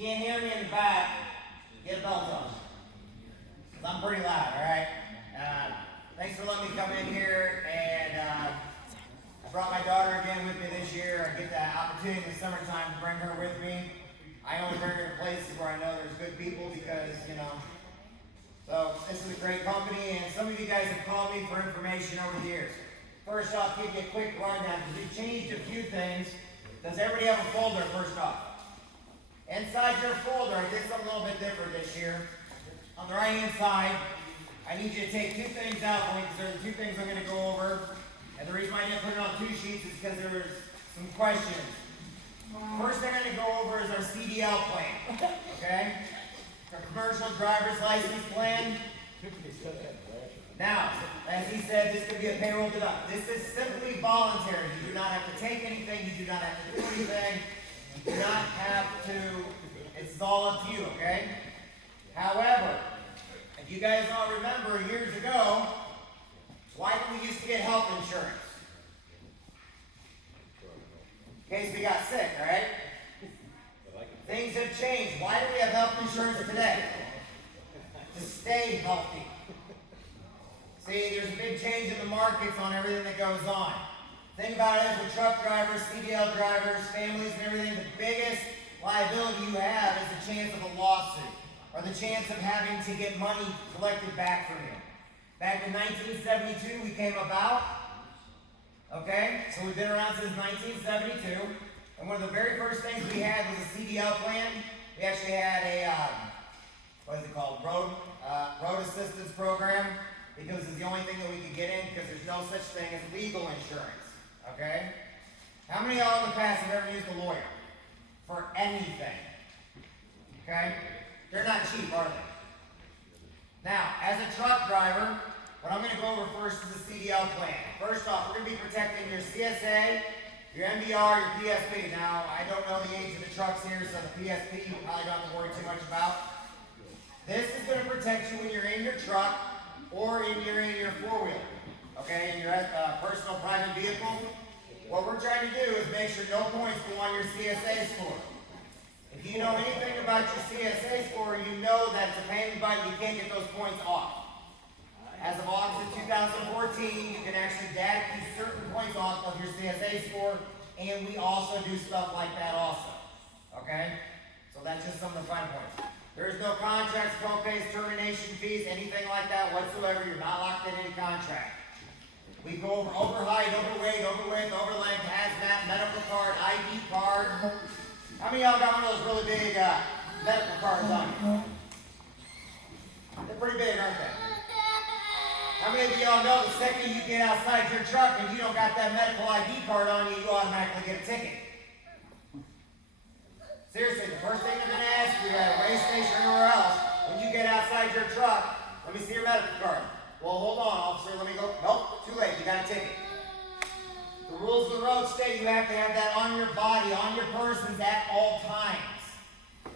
can't hear me in the back, get a belt on. Cause I'm pretty loud, alright? Thanks for letting me come in here, and I brought my daughter again with me this year. I get the opportunity in the summertime to bring her with me. I only bring her to places where I know there's good people because, you know. So this is a great company, and some of you guys have called me for information over the years. First off, give you a quick rundown because we've changed a few things. Does everybody have a folder first off? Inside your folder, I did something a little bit different this year. On the right hand side, I need you to take two things out for me because there are two things I'm going to go over. And the reason why I didn't put it on two sheets is because there was some questions. First thing I'm going to go over is our CDL plan. Okay? Our commercial driver's license plan. Now, as he said, this could be a payroll deduct. This is simply voluntary. You do not have to take anything. You do not have to do anything. You do not have to. It's all up to you, okay? However, if you guys all remember years ago, why did we used to get health insurance? In case we got sick, right? Things have changed. Why do we have health insurance today? To stay healthy. See, there's a big change in the markets on everything that goes on. Think about it with truck drivers, CDL drivers, families and everything. The biggest liability you have is the chance of a lawsuit or the chance of having to get money collected back from you. Back in 1972, we came about. Okay, so we've been around since 1972. And one of the very first things we had was a CDL plan. We actually had a, what is it called, road assistance program, because it's the only thing that we could get in because there's no such thing as legal insurance, okay? How many of y'all in the past have ever used a lawyer for anything, okay? They're not cheap, are they? Now, as a truck driver, what I'm going to go over first is the CDL plan. First off, we're going to be protecting your CSA, your MBR, your PSP. Now, I don't know the age of the trucks here, so the PSP you probably don't have to worry too much about. This is going to protect you when you're in your truck or in your four-wheeler, okay, in your personal private vehicle. What we're trying to do is make sure no points go on your CSA score. If you know anything about your CSA score, you know that it's a pain in the butt. You can't get those points off. As of August of 2014, you can actually data key certain points off of your CSA score, and we also do stuff like that also, okay? So that's just some of the fine points. There is no contracts, co-pays, termination fees, anything like that whatsoever. You're not locked in any contract. We go over height, over weight, over width, over length, hazmat, medical card, ID card. How many of y'all got one of those really big medical cards on you? They're pretty big, aren't they? How many of y'all know the second you get outside your truck and you don't got that medical ID card on you, you automatically get a ticket? Seriously, the first thing they're going to ask you at a race station or anywhere else, when you get outside your truck, let me see your medical card. Well, hold on, officer, let me go. Nope, too late, you got a ticket. The rules of the road state you have to have that on your body, on your persons at all times.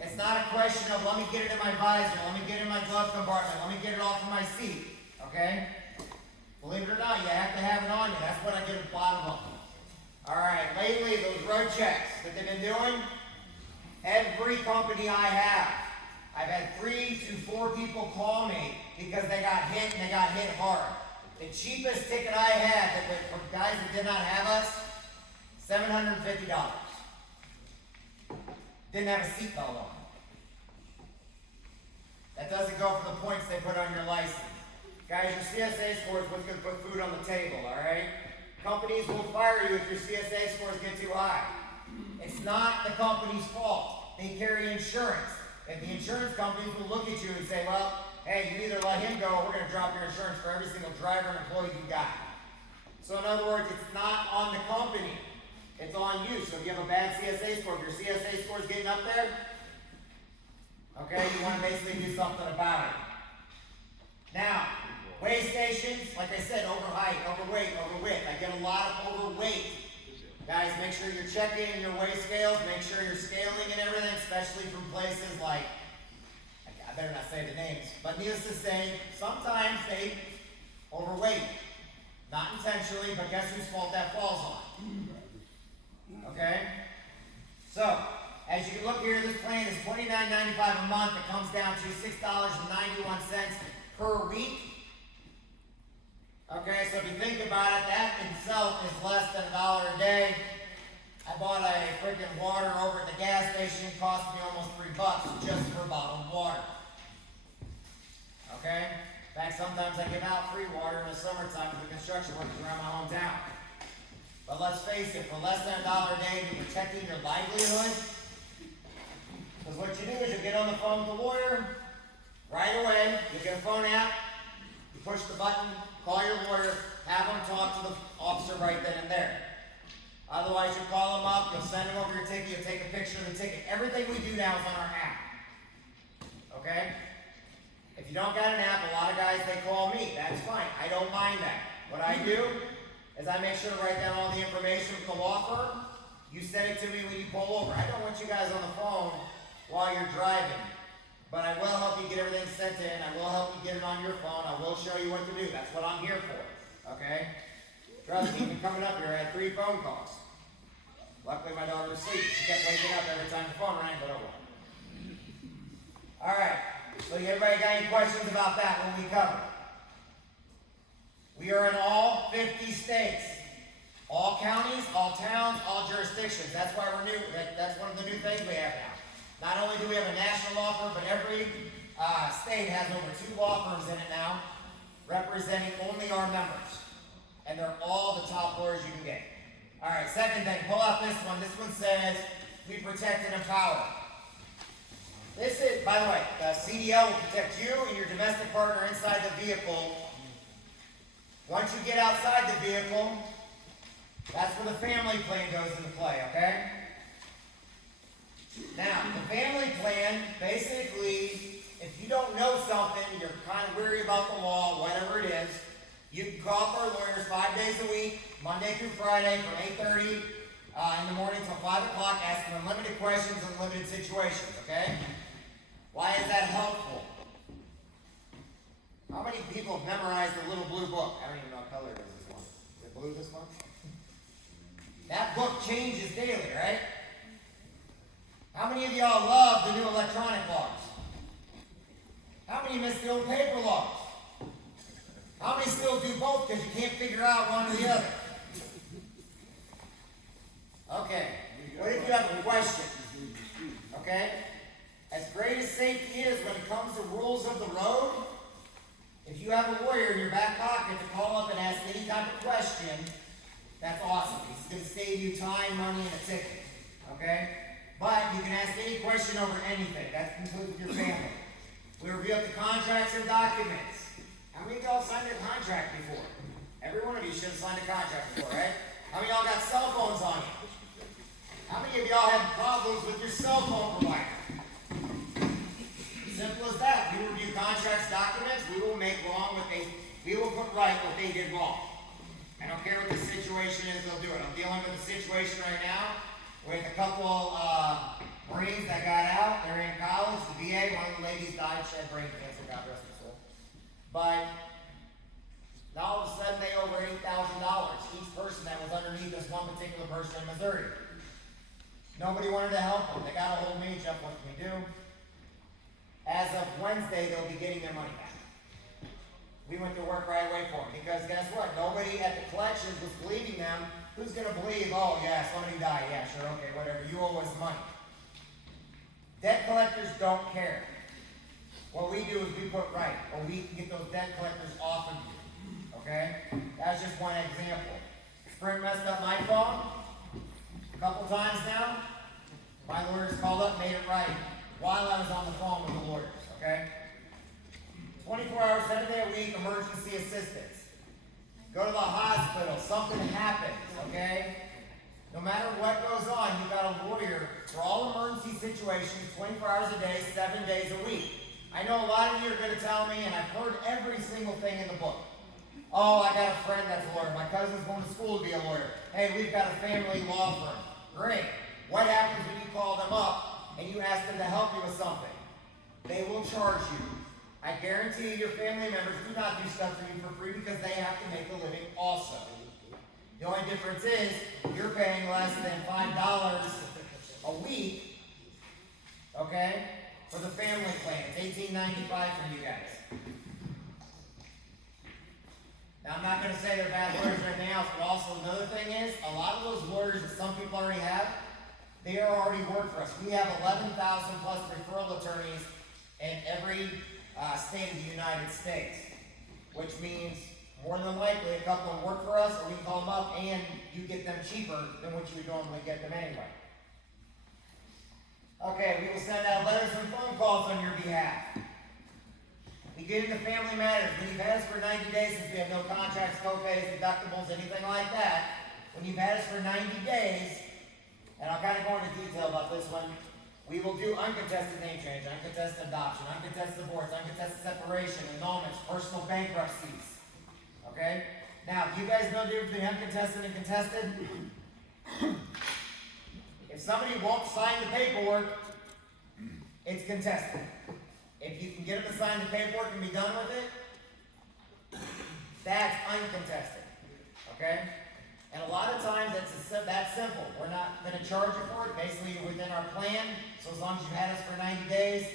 It's not a question of let me get it in my visor, let me get it in my glove compartment, let me get it off of my seat. Okay? Believe it or not, you have to have it on you. That's what I get at the bottom of them. Alright, lately, those road checks that they've been doing, every company I have, I've had 3 to 4 people call me because they got hit and they got hit hard. The cheapest ticket I had that for guys that did not have us, $750. Didn't have a seatbelt on. That doesn't go for the points they put on your license. Guys, your CSA score is what's going to put food on the table, alright? Companies will fire you if your CSA scores get too high. It's not the company's fault. They carry insurance. And the insurance companies will look at you and say, well, hey, you either let him go or we're going to drop your insurance for every single driver and employee you got. So in other words, it's not on the company. It's on you. So if you have a bad CSA score, if your CSA score is getting up there, okay, you want to basically do something about it. Now, weigh stations, like I said, over height, over weight, over width. I get a lot of overweight. Guys, make sure you're checking your weigh scales, make sure you're scaling and everything, especially from places like, I better not say the names, but needless to say, sometimes they overweight. Not intentionally, but guess whose fault that falls on? Okay? So, as you can look here, this plan is $29.95 a month. It comes down to $6.91 per week. Okay, so if you think about it, that itself is less than $1 a day. I bought a freaking water over at the gas station. It cost me almost $3 just for bottled water. Okay? In fact, sometimes I give out free water in the summertime to the construction workers around my hometown. But let's face it, for less than $1 a day, you're protecting your livelihood. Because what you do is you get on the phone with the lawyer, right away, you get a phone app, you push the button, call your lawyer, have them talk to the officer right then and there. Otherwise, you call them up, you'll send them over your ticket, you'll take a picture of the ticket. Everything we do now is on our app. Okay? If you don't got an app, a lot of guys, they call me. That's fine. I don't mind that. What I do is I make sure to write down all the information from the law firm. You send it to me when you pull over. I don't want you guys on the phone while you're driving. But I will help you get everything sent in. I will help you get it on your phone. I will show you what to do. That's what I'm here for. Okay? Trust me, even coming up here, I had 3 phone calls. Luckily, my daughter was asleep. She kept waking up every time the phone rang, but oh well. All right. So everybody got any questions about that when we cover? We are in all 50 states. All counties, all towns, all jurisdictions. That's why we're new. That's one of the new things we have now. Not only do we have a national law firm, but every state has over 2 law firms in it now, representing only our members. And they're all the top lawyers you can get. All right, second thing, pull out this one. This one says, we protect and empower. This is, by the way, the CDL will protect you and your domestic partner inside the vehicle. Once you get outside the vehicle, that's where the family plan goes into play, okay? Now, the family plan, basically, if you don't know something, you're kind of weary about the law, whatever it is, you can call for our lawyers 5 days a week, Monday through Friday from 8:30 in the morning till 5 o'clock, asking unlimited questions in limited situations, okay? Why is that helpful? How many people have memorized the little blue book? I don't even know what color it is this one. Is it blue this one? That book changes daily, right? How many of y'all love the new electronic laws? How many miss the old paper laws? How many still do both because you can't figure out one or the other? Okay, what if you have a question? Okay? As great as safety is when it comes to rules of the road, if you have a lawyer in your back pocket to call up and ask any type of question, that's awesome. It's going to save you time, money, and a ticket. Okay? But you can ask any question over anything. That's included with your family. We review up the contracts and documents. How many of y'all signed a contract before? Every one of you should have signed a contract before, right? How many of y'all got cell phones on you? How many of y'all have problems with your cell phone provider? Simple as that. We review contracts, documents. We will make wrong what they. We will put right what they did wrong. I don't care what the situation is. They'll do it. I'm dealing with a situation right now with a couple Marines that got out. They're in college. The VA. One of the ladies died. She had brain cancer. God rest her soul. But now all of a sudden they owe over $8,000 each person that was underneath this one particular person in Missouri. Nobody wanted to help them. They got a hold of me. Jeff, what can we do? As of Wednesday, they'll be getting their money back. We went to work right away for them because guess what? Nobody at the collections was believing them. Who's going to believe, oh yeah, somebody died. Yeah, sure, okay, whatever. You owe us money. Debt collectors don't care. What we do is we put right, or we can get those debt collectors off of you. Okay? That's just one example. Sprint messed up my phone a couple times now. My lawyers called up, made it right while I was on the phone with the lawyers, okay? 24 hours, 7 days a week, emergency assistance. Go to the hospital, something happens, okay? No matter what goes on, you've got a lawyer for all emergency situations, 24 hours a day, 7 days a week. I know a lot of you are going to tell me, and I've heard every single thing in the book. Oh, I got a friend that's a lawyer. My cousin's going to school to be a lawyer. Hey, we've got a family law firm. Great. What happens when you call them up and you ask them to help you with something? They will charge you. I guarantee you your family members do not do stuff for you for free because they have to make a living also. The only difference is you're paying less than $5 a week okay? For the family plan, it's $18.95 for you guys. Now, I'm not going to say they're bad lawyers or anything else, but also another thing is, a lot of those lawyers that some people already have, they are already work for us. We have 11,000 plus referral attorneys in every state of the United States, which means more than likely a couple of them work for us, or we call them up and you get them cheaper than what you would normally get them anyway. Okay, we will send out letters and phone calls on your behalf. We get into family matters. When you've had us for 90 days, since we have no contracts, co-pays, deductibles, anything like that, when you've had us for 90 days, and I'll kind of go into detail about this one, we will do uncontested name change, uncontested adoption, uncontested divorce, uncontested separation, annulments, personal bankruptcies. Okay? Now, do you guys know the difference between uncontested and contested? If somebody won't sign the paperwork, it's contested. If you can get them to sign the paperwork and be done with it, that's uncontested. Okay? And a lot of times it's that simple. We're not going to charge you for it. Basically, you're within our plan. So as long as you've had us for 90 days,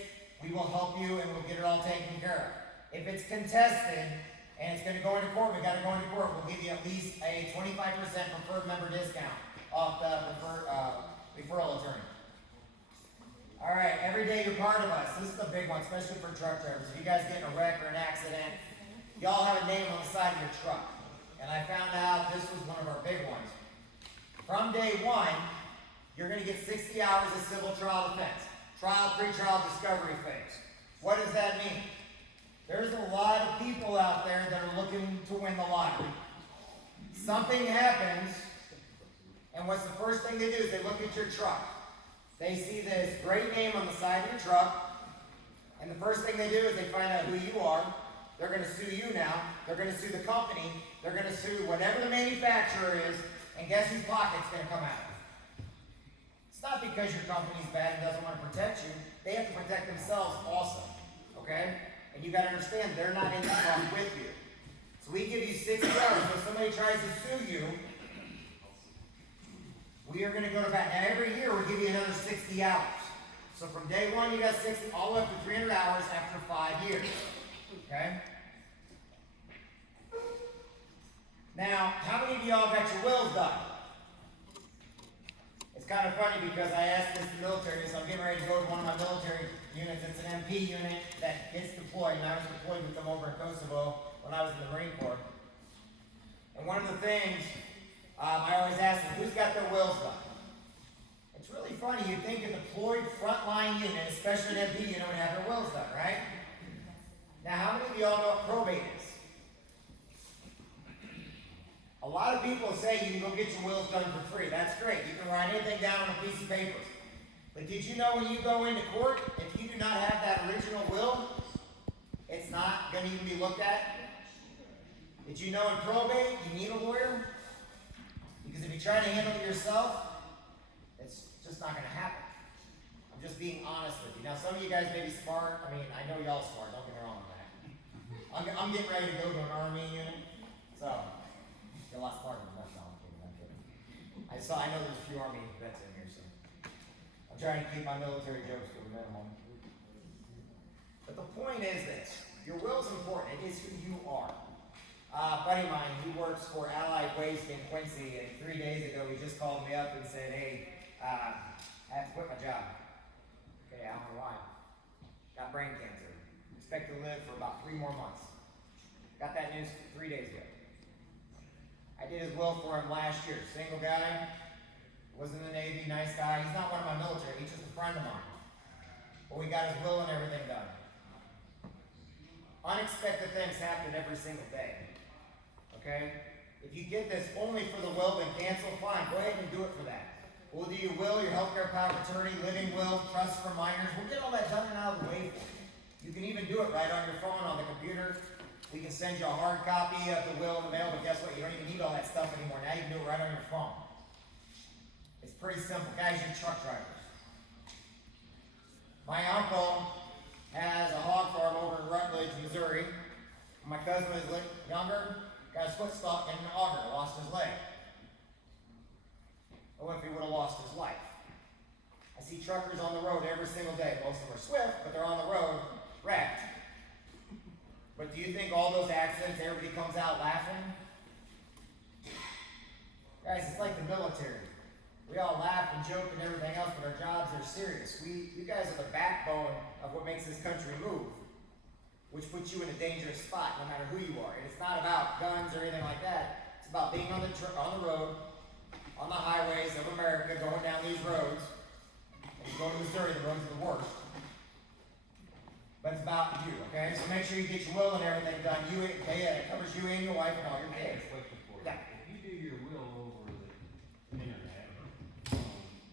we will help you and we'll get it all taken care of. If it's contested and it's going to go into court, we got to go into court. We'll give you at least a 25% preferred member discount off the referral attorney. All right, every day you're part of us. This is a big one, especially for truck drivers. If you guys get in a wreck or an accident, y'all have a name on the side of your truck. And I found out this was one of our big ones. From day one, you're going to get 60 hours of civil trial defense. Trial, pre-trial, discovery phase. What does that mean? There's a lot of people out there that are looking to win the lottery. Something happens, and what's the first thing they do is they look at your truck. They see this great name on the side of your truck, and the first thing they do is they find out who you are. They're going to sue you now. They're going to sue the company. They're going to sue whatever the manufacturer is, and guess whose pocket's going to come out? It's not because your company's bad and doesn't want to protect you. They have to protect themselves also, okay? And you got to understand, they're not in the car with you. So we give you 60 hours. So if somebody tries to sue you, we are going to go to bat. Now every year we give you another 60 hours. So from day one you got 60, all the way up to 300 hours after 5 years. Okay? Now, how many of y'all got your wills done? It's kind of funny because I asked this to the military, so I'm getting ready to go to one of my military units. It's an MP unit that gets deployed, and I was deployed with them over in Kosovo when I was in the Marine Corps. And one of the things I always ask them, who's got their wills done? It's really funny, you'd think a deployed frontline unit, especially an MP unit, would have their wills done, right? Now, how many of y'all know what probate is? A lot of people say you can go get your wills done for free. That's great. You can write anything down on a piece of paper. But did you know when you go into court, if you do not have that original will, it's not going to even be looked at? Did you know in probate, you need a lawyer? Because if you try to handle it yourself, it's just not going to happen. I'm just being honest with you. Now, some of you guys may be smart. I mean, I know y'all smart. Don't get me wrong on that. I'm getting ready to go to an Army unit. So, you're a lot smarter than that. No, I'm kidding. I know there's a few Army vets in here, so I'm trying to keep my military jokes to a minimum. But the point is this. Your will is important. It is who you are. A buddy of mine, he works for Allied Waste in Quincy, and 3 days ago he just called me up and said, hey, I have to quit my job. Okay, I don't know why. Got brain cancer. Expect to live for about 3 more months. Got that news 3 days ago. I did his will for him last year. Single guy, was in the Navy, nice guy. He's not one of my military, he's just a friend of mine. But we got his will and everything done. Unexpected things happen every single day. Okay? If you get this only for the will, then cancel, fine. Go ahead and do it for that. We'll do your will, your healthcare power of attorney, living will, trust for minors. We'll get all that done and out of the way for you. You can even do it right on your phone, on the computer. We can send you a hard copy of the will in the mail, but guess what? You don't even need all that stuff anymore. Now you can do it right on your phone. It's pretty simple. Guys, you're truck drivers. My uncle has a hog farm over in Rutledge, Missouri. My cousin was younger, got his foot stuck in an auger, lost his leg. What if he would have lost his life? I see truckers on the the road every single day. Most of them are swift, but they're on the road, wrecked. But do you think all those accidents, everybody comes out laughing? Guys, it's like the military. We all laugh and joke and everything else, but our jobs are serious. You guys are the backbone of what makes this country move, which puts you in a dangerous spot no matter who you are. And it's not about guns or anything like that. It's about being on the road, on the highways of America, going down these roads. And you go to Missouri, the roads are the worst. But it's about you, okay? So make sure you get your will and everything done. It covers you and your wife and all your kids. Yeah. If you do your will over the internet,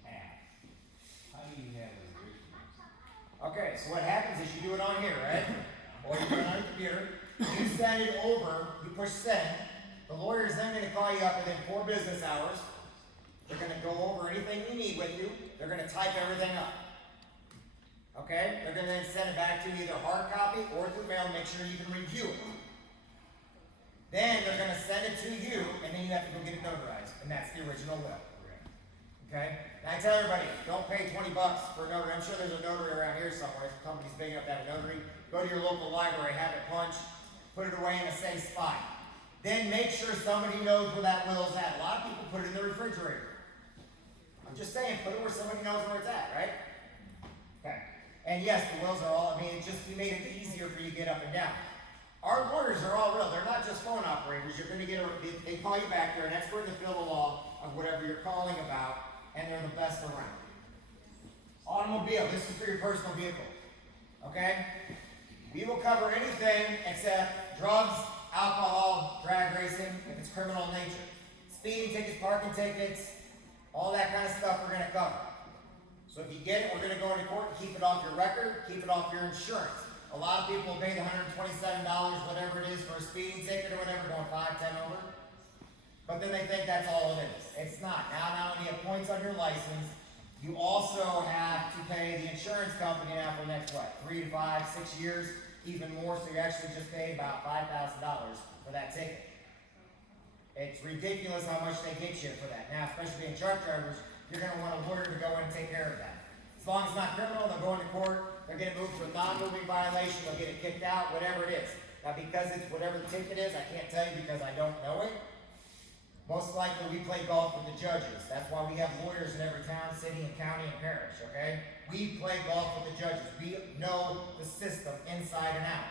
app, how do you have it original? Okay, so what happens is you do it on here, right? Or you do it on your computer. You send it over, you push send. The lawyer is then going to call you up within 4 business hours. They're going to go over anything you need with you. They're going to type everything up. Okay? They're going to then send it back to you either hard copy or through mail, make sure you can review it. Then they're going to send it to you, and then you have to go get it notarized. And that's the original will. Okay? And I tell everybody, don't pay $20 for a notary. I'm sure there's a notary around here somewhere. If the company's big enough to have a notary. Go to your local library, have it punched, put it away in a safe spot. Then make sure somebody knows where that will's at. A lot of people put it in the refrigerator. I'm just saying, put it where somebody knows where it's at, right? Okay. And yes, the wills are all, we made it easier for you to get up and down. Our lawyers are all real. They're not just phone operators. You're going to they call you back. They're an expert in the field of law of whatever you're calling about, and they're the best around. Automobile, this is for your personal vehicle. Okay? We will cover anything except drugs, alcohol, drag racing, if it's criminal in nature. Speeding tickets, parking tickets, all that kind of stuff we're going to cover. So if you get it, we're going to go into court and keep it off your record, keep it off your insurance. A lot of people will pay the $127, whatever it is, for a speeding ticket or whatever, going 5, 10 over. But then they think that's all it is. It's not. Now, not only you have points on your license, you also have to pay the insurance company now for the next, 3 to 5, 6 years, even more, so you actually just paid about $5,000 for that ticket. It's ridiculous how much they get you for that. Now, especially being truck drivers, you're going to want a lawyer to go in and take care of that. As long as it's not criminal, they'll go into court, they're going to move for a non-moving violation, they'll get it kicked out, whatever it is. Now, because it's whatever the ticket is, I can't tell you because I don't know it. Most likely, we play golf with the judges. That's why we have lawyers in every town, city, and county, and parish, okay? We play golf with the judges. We know the system inside and out.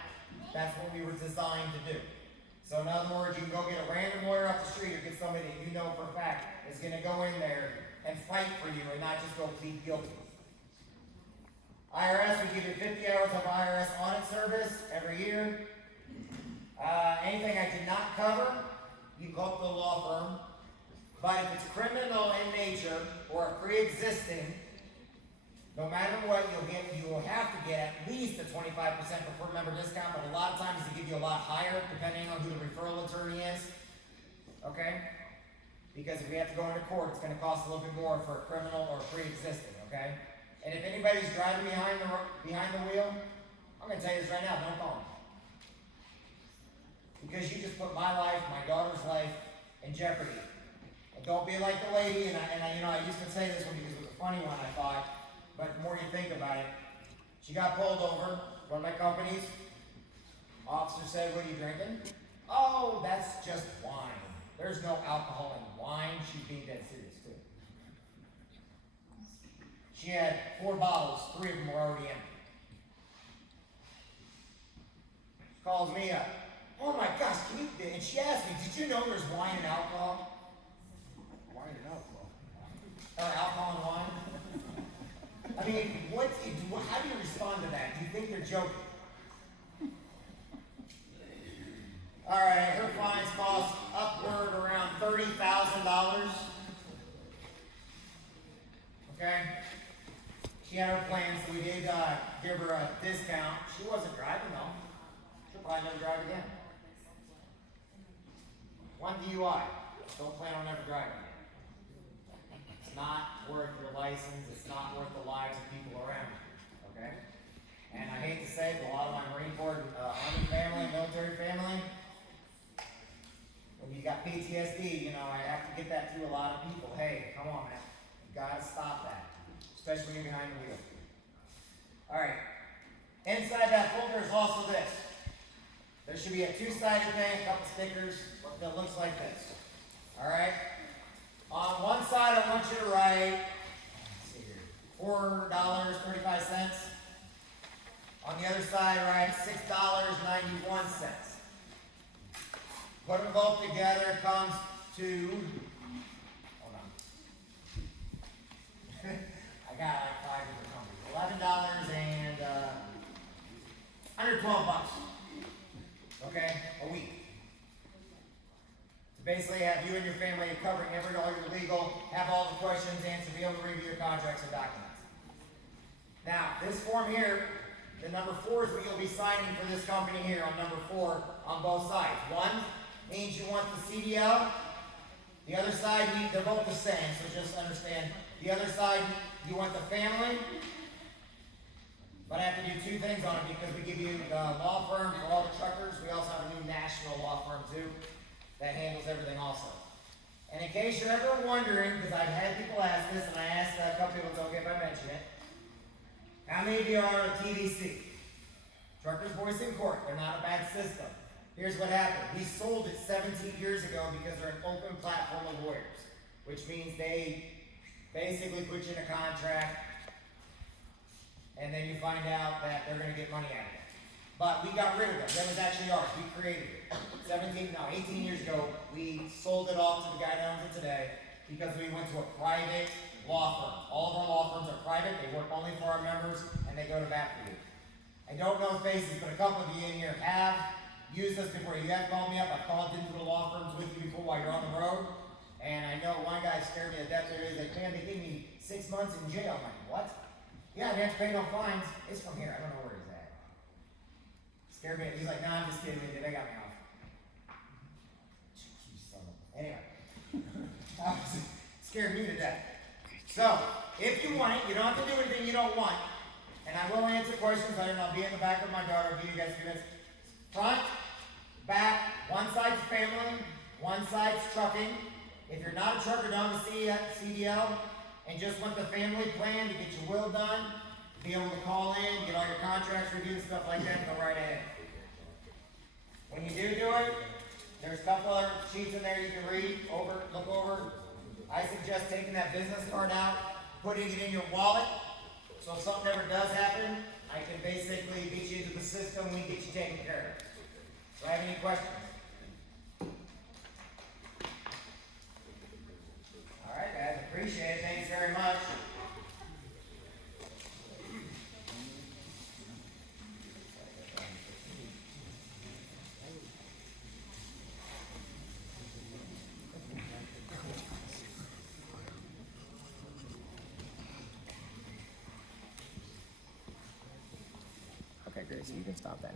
That's what we were designed to do. So in other words, you can go get a random lawyer off the street or get somebody that you know for a fact is going to go in there and fight for you and not just go plead guilty. IRS, we give you 50 hours of IRS audit service every year. Anything I did not cover, you go up to the law firm. But if it's criminal in nature or pre-existing, no matter what, you will have to get at least a 25% preferred member discount, but a lot of times they give you a lot higher depending on who the referral attorney is. Okay? Because if we have to go into court, it's going to cost a little bit more for a criminal or pre-existing, okay? And if anybody's driving behind the wheel, I'm going to tell you this right now, don't call me. Because you just put my life, my daughter's life in jeopardy. And don't be like the lady, and I used to say this one because it was a funny one, I thought, but the more you think about it, she got pulled over, one of my companies. Officer said, "What are you drinking?" "Oh, that's just wine. There's no alcohol in wine." She's being dead serious, too. She had 4 bottles, 3 of them were already empty. Calls me up. "Oh my gosh, and she asked me, did you know there's wine and alcohol?" Wine and alcohol. Or alcohol and wine? I mean, how do you respond to that? Do you think they're joking? All right, her fines cost upward around $30,000. Okay? She had her plans, so we did give her a discount. She wasn't driving though. She'll probably never drive again. 1 DUI. Don't plan on ever driving. It's not worth your license. It's not worth the lives of people around you. Okay? And I hate to say it, but a lot of my Marine Corps, Army family, military family, when you got PTSD, I have to get that to a lot of people. Hey, come on, man. You gotta stop that. Especially when you're behind the wheel. Inside that folder is also this. There should be a two-sided thing, a couple stickers that looks like this. Alright? On one side I want you to write, let's see here, $4.35. On the other side write $6.91. Put them both together comes to, hold on. I got like 5 different companies. $11 and $112. Okay, a week. To basically have you and your family covering all your legal, have all the questions answered, be able to review your contracts and documents. Now, this form here, the number 4 is what you'll be signing for this company here on number 4 on both sides. One means you want the CDL. The other side, they're both the same, so just understand. The other side, you want the family. But I have to do 2 things on it because we give you the law firm for all the truckers. We also have a new national law firm too that handles everything also. And in case you're ever wondering, because I've had people ask this, and I asked a couple people, don't get if I mention it. How many of you are a TVC? Truckers Voice in Court. They're not a bad system. Here's what happened. We sold it 17 years ago because they're an open platform of lawyers, which means they basically put you in a contract, and then you find out that they're going to get money out of it. But we got rid of them. That was actually ours. We created it. 18 years ago, we sold it off to the guy that owns it today because we went to a private law firm. All of our law firms are private. They work only for our members, and they go to bat for you. I don't know faces, but a couple of you in here have used us before. You have called me up. I've called into the law firms with you before while you're on the road. And I know one guy scared me to death. He's like, man, they gave me 6 months in jail. I'm like, what? Yeah, they have to pay no fines. It's from here. I don't know where he's at. Scared me. He's like, nah, I'm just kidding with you. They got me off. You son of a- Anyway. Scared me to death. So, if you want it, you don't have to do anything you don't want. And I will answer questions later, and I'll be in the back of my daughter. I'll give you guys a few minutes. Front, back, one side's family, one side's trucking. If you're not a trucker, don't have a CDL, and just want the family plan to get your will done, be able to call in, get all your contracts reviewed, stuff like that, go right ahead. When you do it, there's a couple other sheets in there you can read, look over. I suggest taking that business card out, putting it in your wallet, so if something ever does happen, I can basically get you into the system, we get you taken care of. Do I have any questions? Alright guys, appreciate it, thanks very much. Okay, great, so you can stop that.